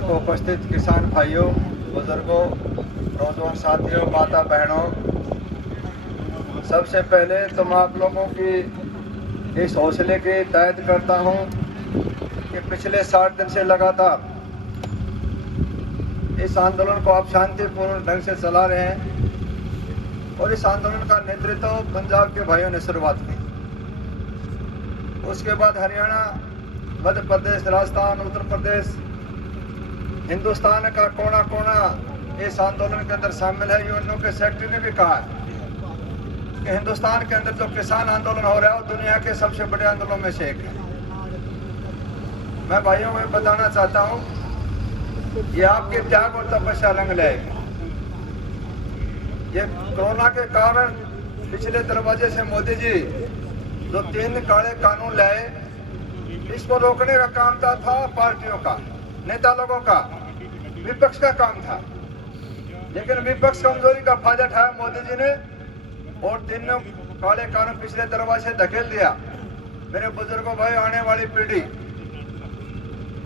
को उपस्थित किसान भाइयों, बुजुर्गों, नौजवान साथियों, माता बहनों, सबसे पहले तो मैं आप लोगों की इस हौसले की तायद करता हूं कि पिछले 60 दिन से लगातार इस आंदोलन को आप शांतिपूर्ण ढंग से चला रहे हैं और इस आंदोलन का नेतृत्व पंजाब के भाइयों ने शुरुआत की। उसके बाद हरियाणा, मध्य प्रदेश, राजस्थान, उत्तर प्रदेश, हिंदुस्तान का कोना कोना इस आंदोलन के अंदर शामिल है। यूएनओ के सेक्रेटरी ने भी कहा है कि हिंदुस्तान के अंदर जो किसान आंदोलन हो रहा है वो दुनिया के सबसे बड़े आंदोलनों में से एक है। मैं भाइयों को बताना चाहता हूं, ये आपके त्याग और तपस्या रंग लाएगी। ये कोरोना के कारण पिछले दरवाजे से मोदी जी जो 3 काले कानून लाए, इसको रोकने का काम था पार्टियों का, नेता लोगों का, विपक्ष का काम था। लेकिन विपक्ष कमजोरी का फायदा उठाया मोदी जी ने और 3 काले कानून पिछले दरवाजे से धकेल दिया। मेरे बुजुर्गों भाई, आने वाली पीढ़ी,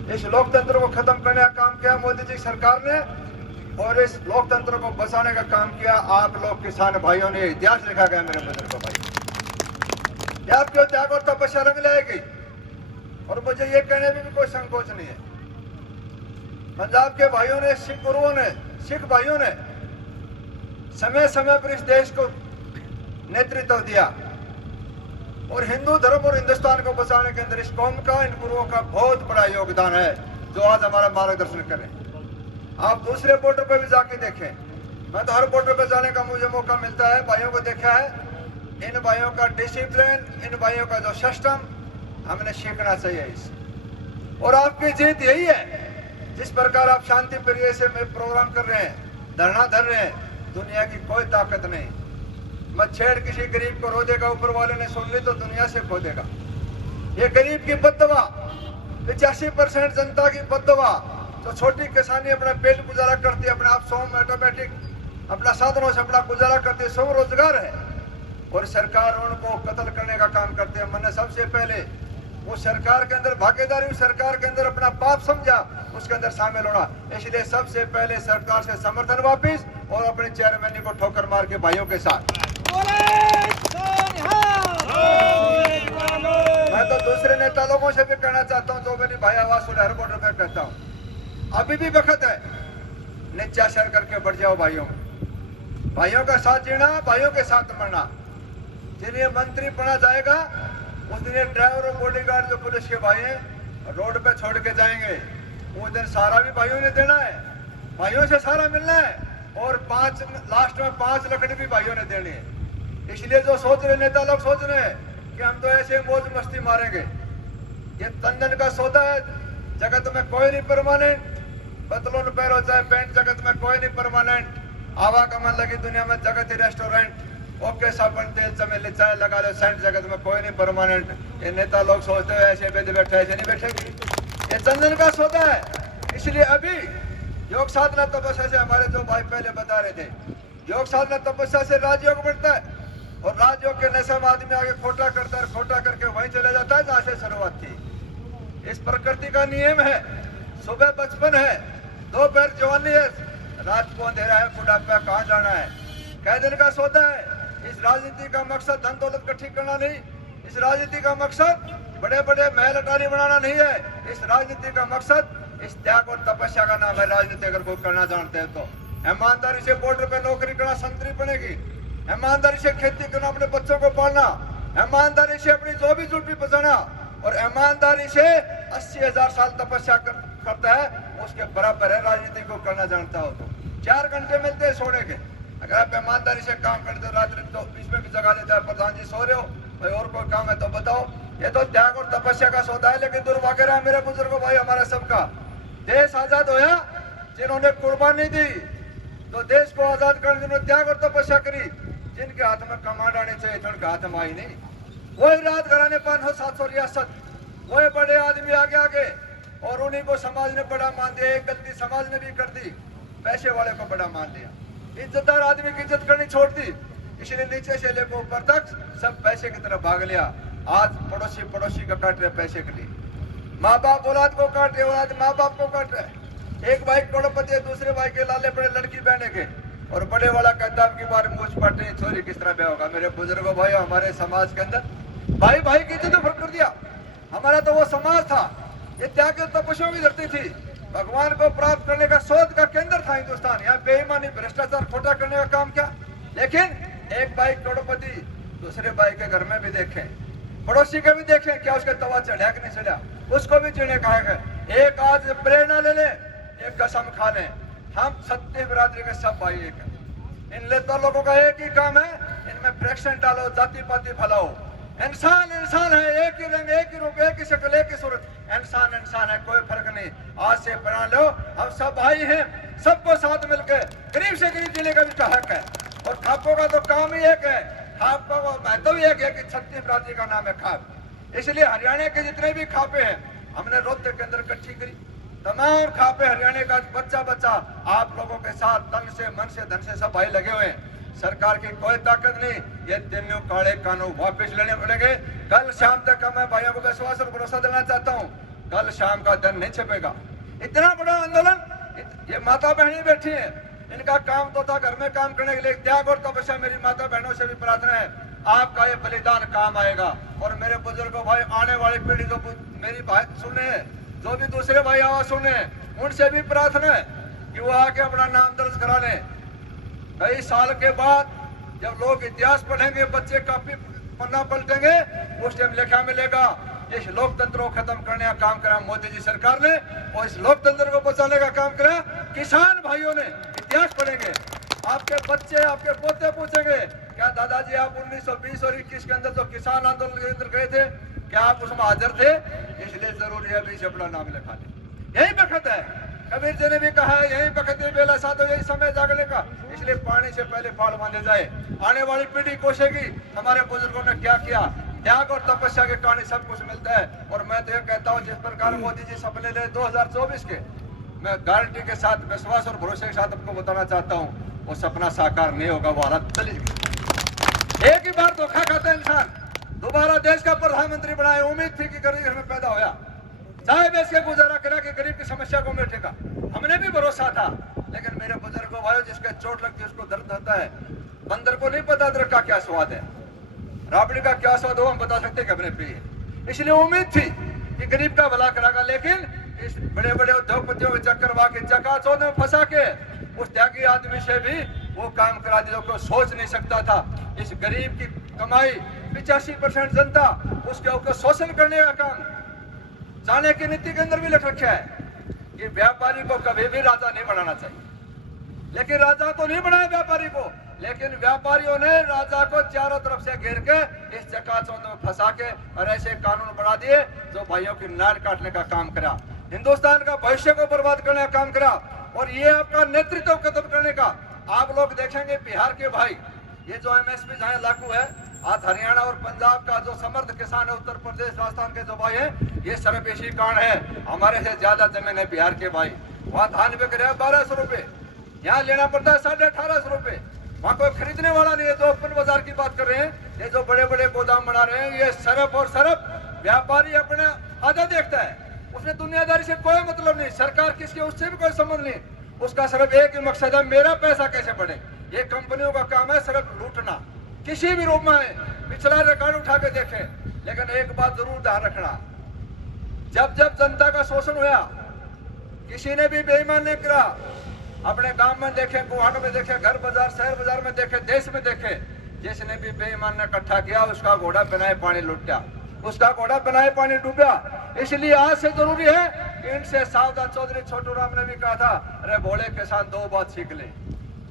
इस लोकतंत्र को खत्म करने का काम किया मोदी जी सरकार ने और इस लोकतंत्र को बचाने का काम किया आप लोग किसान भाइयों ने। इतिहास लिखा गया मेरे बुजुर्गों भाई, आपके त्याग और तपस्या रंग लाएगी और मुझे ये कहने में भी कोई संकोच नहीं है। पंजाब के भाइयों ने, सिख गुरुओं ने, सिख भाइयों ने समय समय पर इस देश को नेतृत्व दिया और हिंदू धर्म और हिंदुस्तान को बचाने के अंदर इस कौम का, इन गुरुओं का बहुत बड़ा योगदान है जो आज हमारा मार्गदर्शन करें। आप दूसरे बॉर्डर पर भी जाके देखें, मैं तो हर बॉर्डर पर जाने का मुझे मौका मिलता है, भाइयों को देखा है। इन भाइयों का डिसिप्लिन, इन भाइयों का जो सिस्टम हमने सीखना चाहिए इस। और आपकी जीत यही है, जिस प्रकार आप शांति प्रिय से में प्रोग्राम कर रहे हैं, धरना धर रहे हैं, दुनिया की कोई ताकत नहीं। मच्छर किसी गरीब को रो देगा, ऊपर वाले ने सुन ली तो दुनिया से खो देगा। ये गरीब की बददुआ, 85% जनता की बददुआ, तो छोटी किसानी अपना पेट गुजारा करती है, अपने आप स्वयं ऑटोमेटिक अपना साधनों से अपना गुजारा करती है, स्वयं रोजगार है और सरकार उनको कत्ल करने का काम करती है। मैंने सबसे पहले उस सरकार के अंदर भागीदारी, उस सरकार के अंदर अपना पाप समझा, उसके अंदर शामिल होना। इसलिए सबसे पहले सरकार से समर्थन वापिस और अपने चेयरमैन को ठोकर मार के भाइयों के साथ। मैं तो दूसरे नेता लोगों से भी कहना चाहता हूं, जो मेरी भाई आवाज सुने हर बॉर्डर पर कहता हूं, अभी भी वक्त है, नीचा सर करके बढ़ जाओ भाइयों। भाइयों का साथ जीना, भाइयों के साथ मरना। जिन्हें मंत्री बना जाएगा उस दिन ड्राइवर और बॉडीगार्ड जो पुलिस के भाई हैं रोड पे छोड़ के जाएंगे, वो दिन सारा भी भाइयों ने देना है, भाइयों से सारा मिलना है और लास्ट में 5 लकड़ी भी भाइयों ने देनी है। इसलिए जो सोच रहे नेता लोग सोच रहे हैं कि हम तो ऐसे मौज मस्ती मारेंगे, ये तंदन का सौदा है। जगत में कोई नहीं परमानेंट, बतलों पैरो चाहे पेंट, जगत में कोई नहीं परमानेंट। आवागमन लगी दुनिया में जगत ही रेस्टोरेंट, ओके साबुन तेल चमेली चाय लगा लो सेंट, जगत में कोई नहीं परमानेंट। ये नेता लोग सोचते हैं ऐसे बैठे, ऐसे नहीं बैठेगी, ये तंदन का सौदा है। इसलिए अभी योग साधना तपस्या से, हमारे जो भाई पहले बता रहे थे, योग साधना तपस्या से राजयोग बढ़ता है और राजयोग के नशे में आदमी आगे खोटा करता है, खोटा करके वहीं चले जाता है जहां से शुरुआत थी। इस प्रकृति का नियम है, सुबह बचपन है, दोपहर जवानी है, रात को अंधेरा है, बुढ़ापा कहाँ जाना है। कई दिन का सौदा है। इस राजनीति का मकसद धन दौलत इकट्ठी करना नहीं, इस राजनीति का मकसद बड़े बड़े महल अटारी बनाना नहीं है। इस राजनीति का मकसद इस त्याग और तपस्या का नाम है राजनीति। अगर कोई करना जानते हैं तो ईमानदारी से बॉर्डर पे नौकरी करना, संतरी बनेगी, ईमानदारी से खेती करना, अपने बच्चों को पालना, ईमानदारी से अपनी जो भी झूठी बचाना और ईमानदारी से 80,000 साल तपस्या करता है, उसके बराबर है राजनीति को करना जानता हो तो। 4 घंटे मिलते हैं सोने के, अगर आप ईमानदारी से काम करते हो रात्रि तो बीच में भी जगा देता है, प्रधान जी सो रहे हो भाई और कोई काम है तो बताओ। ये तो त्याग और तपस्या का सौदा है। लेकिन दुर्भाग्य रहा मेरे बुजुर्गों भाई, हमारा सबका देश आजाद होया जिन्होंने कुर्बानी दी, तो देश को आजाद करने जिन्होंने त्याग और तपस्या करी, जिनके हाथ में कमांड आने चाहिए थे उनके हाथ में आई नहीं। वही रात घराने 500-700 रियासत, वही बड़े आदमी आगे और उन्हीं को समाज ने बड़ा मान दिया। एक गलती समाज ने भी कर दी, पैसे वाले को बड़ा मान दिया, इज्जतदार आदमी की इज्जत करनी छोड़ दी। इसलिए नीचे से लेकर ऊपर तक सब पैसे की तरफ भाग लिया। आज पड़ोसी का काट रहे पैसे के लिए, माँ बाप औलाद को काट रहे, औलाद माँ बाप को काट रहे। एक भाई करोड़पति है, दूसरे भाई के लाले पड़े लड़की बहने के, और बड़े वाला कहता है कि बार मूछ पटनी छोरी किस तरह ब्याह होगा। मेरे बुजुर्गों भाई, हमारे समाज के अंदर भाई भाई की इज्जत फर्क कर दिया। हमारा तो वो समाज था, ये त्याग तपस्या की धरती थी, भगवान को प्राप्त करने का शोध का केंद्र था हिंदुस्तान। यहाँ बेईमानी, भ्रष्टाचार, खोटा करने का काम क्या। लेकिन एक भाई करोड़पति दूसरे भाई के घर में भी देखे, पड़ोसी के भी देखे, क्या उसका तवा चढ़ा कि नहीं चढ़ा, उसको भी जीने का है। एक आज प्रेरणा ले ले, एक कसम खा ले, हम सत्य बिरादरी के सब भाई एक हैं। इन लेता लोगों का एक ही काम है, इनमें फ्रैक्शन डालो, जाति पाति फैलाओ। इंसान इंसान है, एक ही रंग, एक ही रूप, एक ही शक्ल, एक ही सूरत, इंसान इंसान है, कोई फर्क नहीं। आज से बना लो, हम सब भाई हैं, सबको साथ मिलकर गरीब से गरीब जीने का भी हक है। और खापों का तो काम ही एक है, खापों का महत्व ही एक है कि छत्तीस बिरादरी का नाम है खाप। इसलिए हरियाणा के जितने भी खापे हैं हमने रोहतक के अंदर इकट्ठी करी। तमाम खापे हरियाणा का बच्चा बच्चा आप लोगों के साथ तन से, मन से, धन से सब भाई लगे हुए हैं। सरकार की कोई ताकत नहीं, ये तीनों काले कानून वापस लेने पड़ेंगे। कल शाम तक का मैं भाइयों को विश्वास और भरोसा देना चाहता हूँ, कल शाम का दिन नहीं छपेगा। इतना बड़ा आंदोलन, ये माता बहनें बैठी हैं, इनका काम तो था घर में काम करने के लिए त्याग और तपस्या। मेरी माता बहनों से भी प्रार्थना है, आपका ये बलिदान काम आएगा। और मेरे बुजुर्गों भाई, आने वाली पीढ़ी जो मेरी बात सुने, जो भी दूसरे भाई आवाज सुने, उनसे भी प्रार्थना है कि वो आके अपना नाम दर्ज करा लें। कई साल के बाद जब लोग इतिहास पढ़ेंगे, बच्चे काफी पन्ना पलटेंगे, उस टाइम लिखा मिलेगा इस लोकतंत्र को खत्म करने का काम करा मोदी जी सरकार ने, और इस लोकतंत्र को बचाने का काम करा किसान भाइयों ने। इतिहास पढ़ेंगे, आपके बच्चे, आपके पोते पूछेंगे, क्या दादाजी आप 1920 और 21 के अंदर जो किसान आंदोलन के अंदर गए थे, क्या आप उसमें हाजिर थे। इसलिए जरूरी है भी अपना नाम लिखा ले। यही वक्त है, कबीर जी ने भी कहा है, यही वक्त है बेला साधो, यही समय जागने का। इसलिए पानी से पहले फाड़ बांधे जाए। आने वाली पीढ़ी कोसेगी हमारे बुजुर्गों ने क्या किया। त्याग और तपस्या के कारण सब कुछ मिलता है। और मैं तो ये कहता हूँ, जिस प्रकार मोदी जी सपने ले 2024 के, मैं गारंटी के साथ, विश्वास और भरोसे के साथ आपको बताना चाहता हूँ, वो सपना साकार नहीं होगा, वो हालत चली गई। एक ही बार धोखा खाता है इंसान, दोबारा देश का प्रधानमंत्री बनाए। उम्मीद थी कि गरीब घर में पैदा होया, चाहे बेच के गुजारा करा कि गरीब की समस्या को मिटेगा, हमने भी भरोसा था। लेकिन मेरे बुजुर्गों भाइयों, जिसके चोट लगती है उसको दर्द होता है। बंदर को नहीं पता अदरक का क्या स्वाद है, राबड़ी का क्या स्वाद हो हम बता सकते कि हमने पी है। इसलिए उम्मीद थी कि गरीब का भला करागा। लेकिन इस बड़े बड़े उद्योगपतियों के चक्कर वाके चकाचौंध में फंसा के उस त्यागी आदमी से भी वो काम करा दिया जो सोच नहीं सकता था। इस गरीब की कमाई 85% जनता, उसके ऊपर शोषण करने का काम चाणक्य की नीति के अंदर भी लिख रखा है कि व्यापारी को कभी भी राजा नहीं बनाना चाहिए। लेकिन राजा तो नहीं बनाया व्यापारी को, लेकिन व्यापारियों ने राजा को चारों तरफ से घेर के इस चकाचौंध में फंसा के और ऐसे कानून बना दिए जो भाइयों की नाड़ काटने का काम करा, हिंदुस्तान का भविष्य को बर्बाद करने का काम करा। और ये आपका नेतृत्व खत्म करने का। आप लोग देखेंगे बिहार के भाई, ये जो एमएसपी जहाँ लागू है, आज हरियाणा और पंजाब का जो समर्थ किसान है, उत्तर प्रदेश, राजस्थान के जो भाई है, ये सिर्फ इसी कारण है, हमारे से ज्यादा जमीन है बिहार के भाई। वहाँ धान बिक रहे हैं 1200 रुपए, यहाँ लेना पड़ता है 1850 रुपए। वहाँ कोई खरीदने वाला नहीं है। जो ओपन बाजार की बात कर रहे हैं, ये जो बड़े बड़े गोदाम बना रहे हैं, ये सिर्फ और सिर्फ व्यापारी अपने आधा देखता है, उसने दुनियादारी से कोई मतलब नहीं, सरकार किसकी उससे भी कोई संबंध नहीं। उसका सिर्फ एक ही मकसद है, मेरा पैसा कैसे बढ़े। ये कंपनियों का काम है सिर्फ लूटना, किसी भी रूप में है। पिछला रिकॉर्ड उठा के देखे। लेकिन एक बात जरूर ध्यान रखना, जब जब जनता का शोषण हुआ, किसी ने भी बेईमान नहीं करा। अपने गांव में देखे, गुवाहाटी में देखे, घर बाजार, शहर बाजार में देखे, देश में देखे, जिसने भी बेईमान ने इकट्ठा किया, उसका घोड़ा बनाए पानी लुटा, उसका घोड़ा बनाए पानी डूबा। इसलिए आज से जरूरी है कि इनसे सावधान। चौधरी छोटू राम ने भी कहा था, अरे भोले किसान दो बात सीख ले,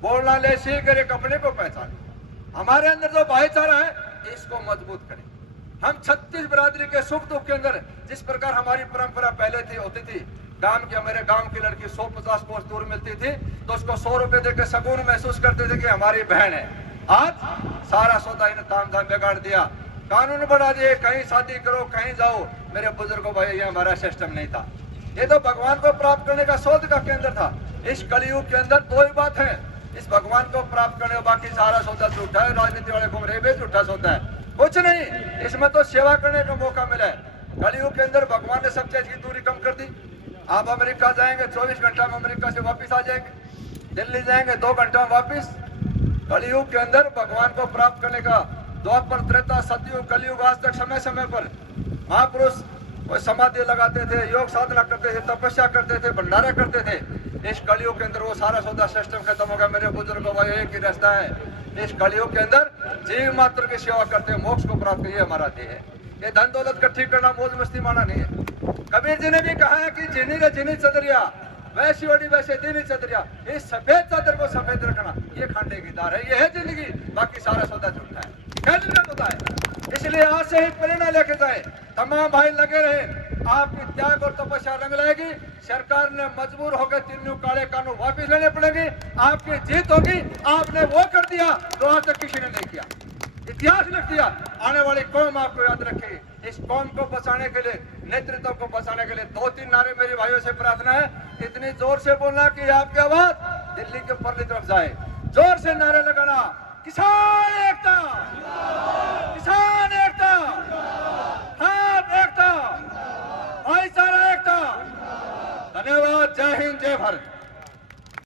बोलना ले सीख कर एक अपने को पहचाने। हमारे अंदर जो भाईचारा है, इसको मजबूत करें। हम 36 बिरादरी के सुख दुख के अंदर, जिस प्रकार हमारी परंपरा पहले थी होती थी, मेरे गांव की लड़की 150 कोस दूर मिलती थी तो उसको 100 रुपए देकर सुकून महसूस करते थे कि हमारी बहन है। आज सारा सौदा इन्हें ताम झाम बिगाड़ दिया, कानून बढ़ा दिए, कहीं शादी करो, कहीं जाओ। मेरे बुजुर्गों भाई, ये हमारा सिस्टम नहीं था। ये तो भगवान को प्राप्त करने का शोध का केंद्र था। इस कलयुग के अंदर दो ही बात है, इस भगवान को प्राप्त करने, बाकी सारा सौदा झूठा है। राजनीति वाले घूम रहे भी झूठा सौदा है, कुछ नहीं। इसमें तो सेवा करने का मौका मिला है। कलयुग के अंदर भगवान ने सब चीज की दूरी कम कर दी। आप अमेरिका जाएंगे 24 घंटा में अमेरिका से वापस आ जाएंगे, दिल्ली जाएंगे 2 घंटा में वापस। कलयुग के अंदर भगवान को प्राप्त करने का द्वापर त्रेता सतयुग कलयुग आज तक समय समय पर महापुरुष वो समाधि लगाते थे, योग साधना करते थे, तपस्या करते थे, भंडारा करते थे। इस कलयुग के अंदर वो सारा सौदा सिस्टम खत्म होगा मेरे बुजुर्गों भाई, एक ही रास्ता है। इस कलयुग के अंदर जीव मात्र की सेवा करते हैं, मोक्ष को प्राप्त ये हमारा ध्येय है। ये धन दौलत इकट्ठी करना मौज मस्ती माना नहीं है। कबीर जी ने भी कहा है कि जिनी रे जिनी चदरिया वैसी ओढ़ी वैसे दीनी चदरिया, इस सफेद चादर को सफेद रखना ये खांडे की दार है, ये है जिंदगी, बाकी सारा सौदा झूठा है, कहने का होता है। इसलिए आज से ही प्रेरणा लेके जाए, तमाम भाई लगे रहे, आपकी त्याग और तपस्या रंग लाएगी। सरकार ने मजबूर होकर तीनों काले कानून वापस लेने पड़ेंगे, आपकी जीत होगी। आपने वो कर दिया तो आज तक किसी ने नहीं किया, इतिहास लिख दिया। आने वाली कौम आपको याद रखेगी। इस कौम को बचाने के लिए, नेतृत्व को बचाने के लिए 2-3 नारे मेरे भाइयों से प्रार्थना है, इतनी जोर से बोलना कि आपकी आवाज दिल्ली के परली तरफ जाए। जोर से नारे लगाना, किसान एकता, किसान एकता, खाद एकता, भाईचारा एकता। धन्यवाद। जय हिंद, जय भारत।